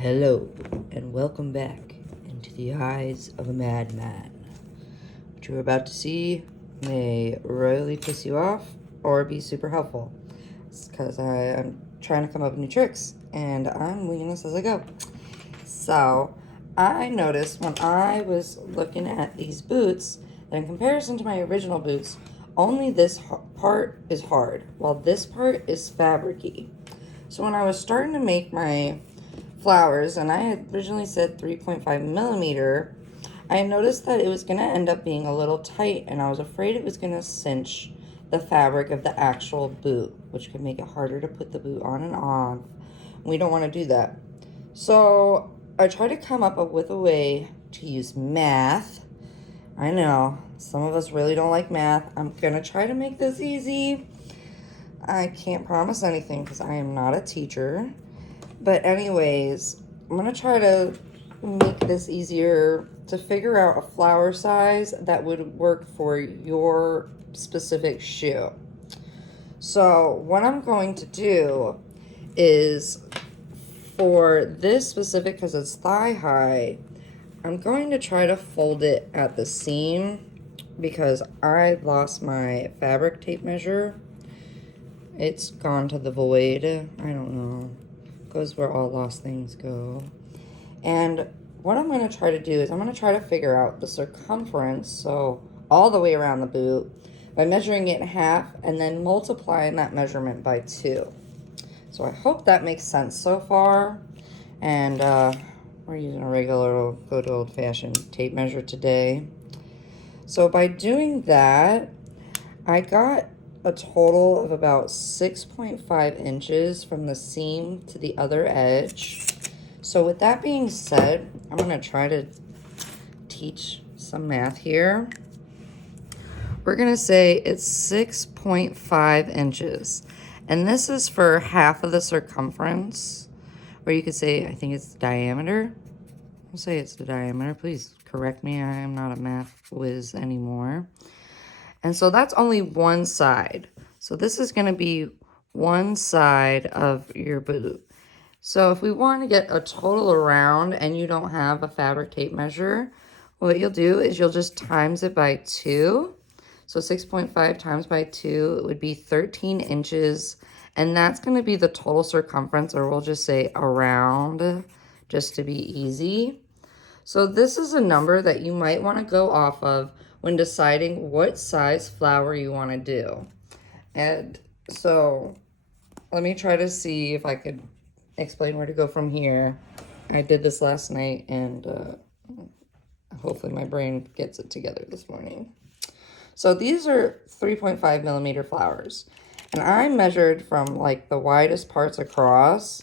Hello, and welcome back into the eyes of a madman. What you're about to see may royally piss you off or be super helpful. It's because I'm trying to come up with new tricks, and I'm winging this as I go. So, I noticed when I was looking at these boots that in comparison to my original boots, only this part is hard, while this part is fabricy. So when I was starting to make my flowers, and I had originally said 3.5 millimeter, I noticed that it was going to end up being a little tight, and I was afraid it was going to cinch the fabric of the actual boot, which could make it harder to put the boot on and off. We don't want to do that. So I tried to come up with a way to use math. I know, some of us really don't like math. I'm going to try to make this easy. I can't promise anything because I am not a teacher. But anyways, I'm going to try to make this easier to figure out a flower size that would work for your specific shoe. So what I'm going to do is, for this specific, because it's thigh high, I'm going to try to fold it at the seam because I lost my fabric tape measure. It's gone to the void. I don't know. Goes where all lost things go. And what I'm going to try to do is I'm going to try to figure out the circumference, so all the way around the boot, by measuring it in half and then multiplying that measurement by 2. So I hope that makes sense so far. And we're using a regular good old-fashioned tape measure today. So by doing that, I got a total of about 6.5 inches from the seam to the other edge. So with that being said, I'm going to try to teach some math here. We're going to say it's 6.5 inches. And this is for half of the circumference. Or you could say, I think it's the diameter. I'll say it's the diameter. Please correct me. I am not a math whiz anymore. And so that's only one side. So this is going to be one side of your boot. So if we want to get a total around and you don't have a fabric tape measure, what you'll do is you'll just times it by 2. So 6.5 times by 2 would be 13 inches. And that's going to be the total circumference, or we'll just say around, just to be easy. So this is a number that you might want to go off of when deciding what size flower you want to do. And so let me try to see if I could explain where to go from here. I did this last night, and hopefully my brain gets it together this morning. So these are 3.5 millimeter flowers, and I measured from like the widest parts across.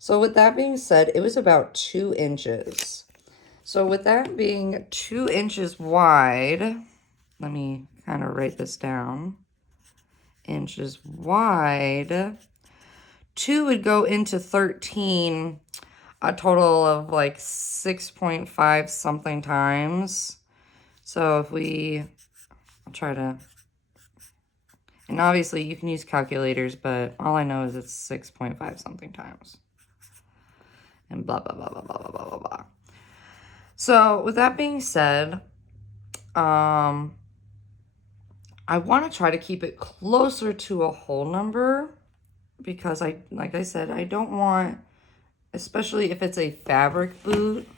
So with that being said, it was about 2 inches. So with that being 2 inches wide, let me kind of write this down. Inches wide, 2 would go into 13, a total of like 6.5 something times. So if I'll try to, and obviously you can use calculators, but all I know is it's 6.5 something times. And blah, blah, blah, blah, blah, blah, blah, blah, blah. So with that being said, I want to try to keep it closer to a whole number because like I said, I don't want, especially if it's a fabric boot,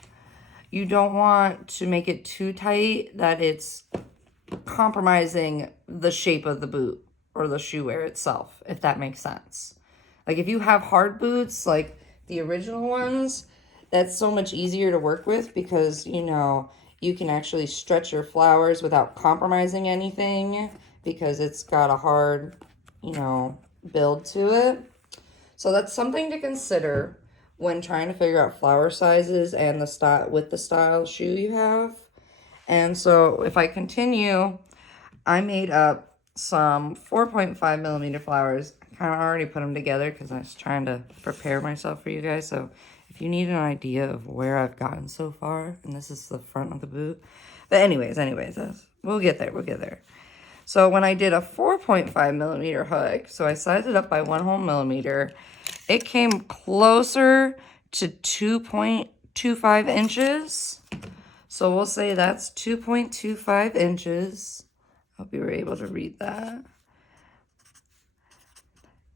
you don't want to make it too tight that it's compromising the shape of the boot or the shoe wear itself, if that makes sense. Like if you have hard boots, like the original ones, that's so much easier to work with because, you know, you can actually stretch your flowers without compromising anything because it's got a hard, you know, build to it. So that's something to consider when trying to figure out flower sizes and the style with the style shoe you have. And so if I continue, I made up some 4.5 millimeter flowers. I kind of already put them together because I was trying to prepare myself for you guys. So if you need an idea of where I've gotten so far, and this is the front of the boot. But anyways, we'll get there. So when I did a 4.5 millimeter hook, so I sized it up by 1 whole millimeter, it came closer to 2.25 inches. So we'll say that's 2.25 inches. Hope you were able to read that.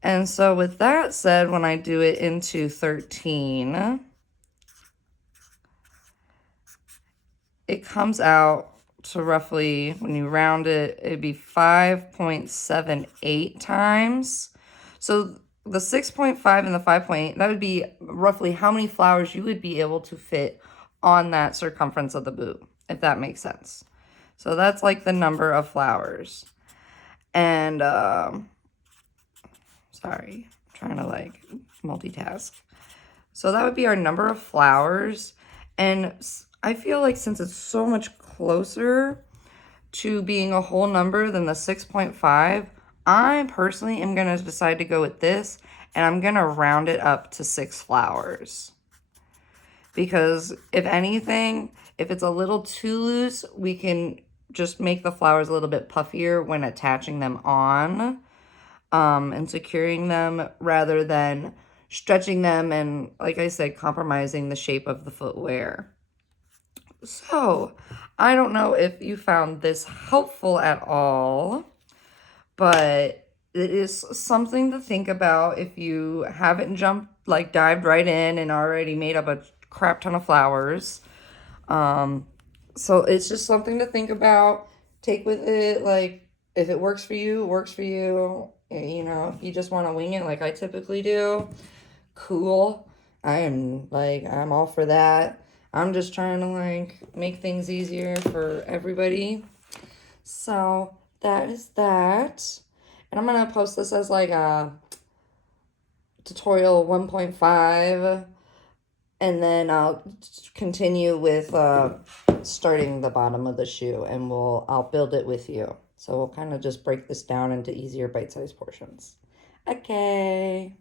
And so with that said, when I do it into 13, it comes out to roughly, when you round it, it'd be 5.78 times. So the 6.5 and the 5.8, that would be roughly how many flowers you would be able to fit on that circumference of the boot, if that makes sense. So that's like the number of flowers. And, sorry, I'm trying to like multitask. So that would be our number of flowers. And I feel like since it's so much closer to being a whole number than the 6.5, I personally am going to decide to go with this, and I'm going to round it up to 6 flowers. Because if anything, if it's a little too loose, we can just make the flowers a little bit puffier when attaching them on and securing them, rather than stretching them and, like I said, compromising the shape of the footwear. So, I don't know if you found this helpful at all, but it is something to think about if you haven't dived right in and already made up a crap ton of flowers. So it's just something to think about. Take with it, like, if it works for you, it works for you. You know, if you just want to wing it like I typically do, cool. I'm all for that. I'm just trying to like make things easier for everybody. So that is that. And I'm going to post this as like a tutorial 1.5. And then I'll continue with starting the bottom of the shoe, and I'll build it with you. So we'll kind of just break this down into easier bite-sized portions. Okay.